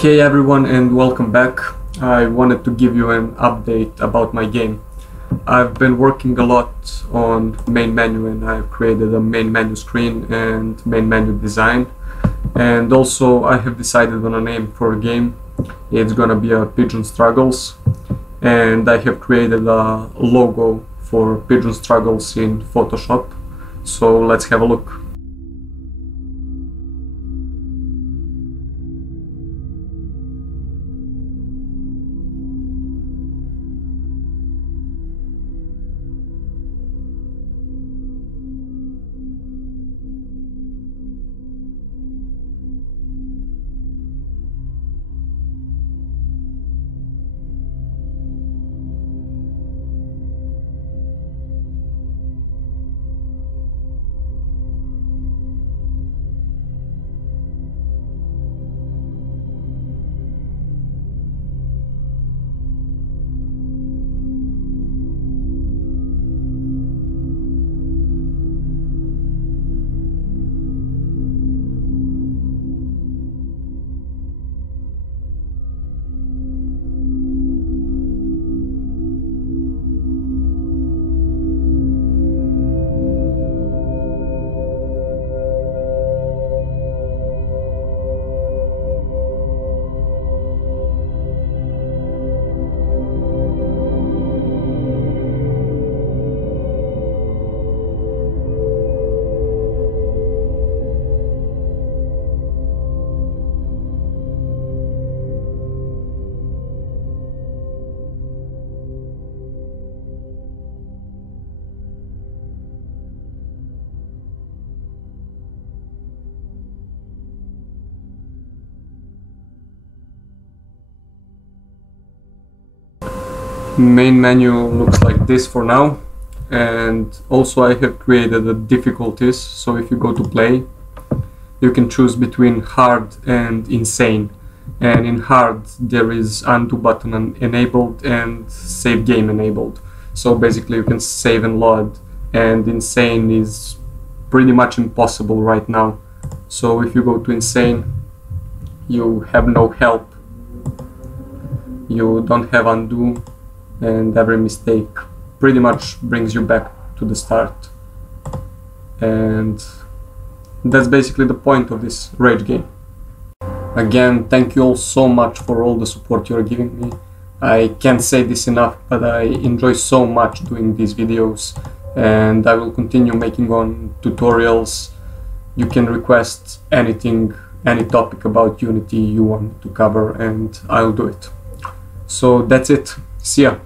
Hey everyone and welcome back. I wanted to give you an update about my game. I've been working a lot on main menu and I've created a main menu screen and main menu design. And also I have decided on a name for a game. It's gonna be a Pigeon Struggles. And I have created a logo for Pigeon Struggles in Photoshop. So let's have a look. Main menu looks like this for now, and also I have created the difficulties, so if you go to play you can choose between hard and insane, and in hard there is undo button enabled and save game enabled, so basically you can save and load, and insane is pretty much impossible right now. So if you go to insane you have no help, you don't have undo, and every mistake pretty much brings you back to the start. And that's basically the point of this rage game. Again, thank you all so much for all the support you're giving me. I can't say this enough, but I enjoy so much doing these videos, and I will continue making on tutorials. You can request anything, any topic about Unity you want to cover, and I'll do it. So that's it. See ya.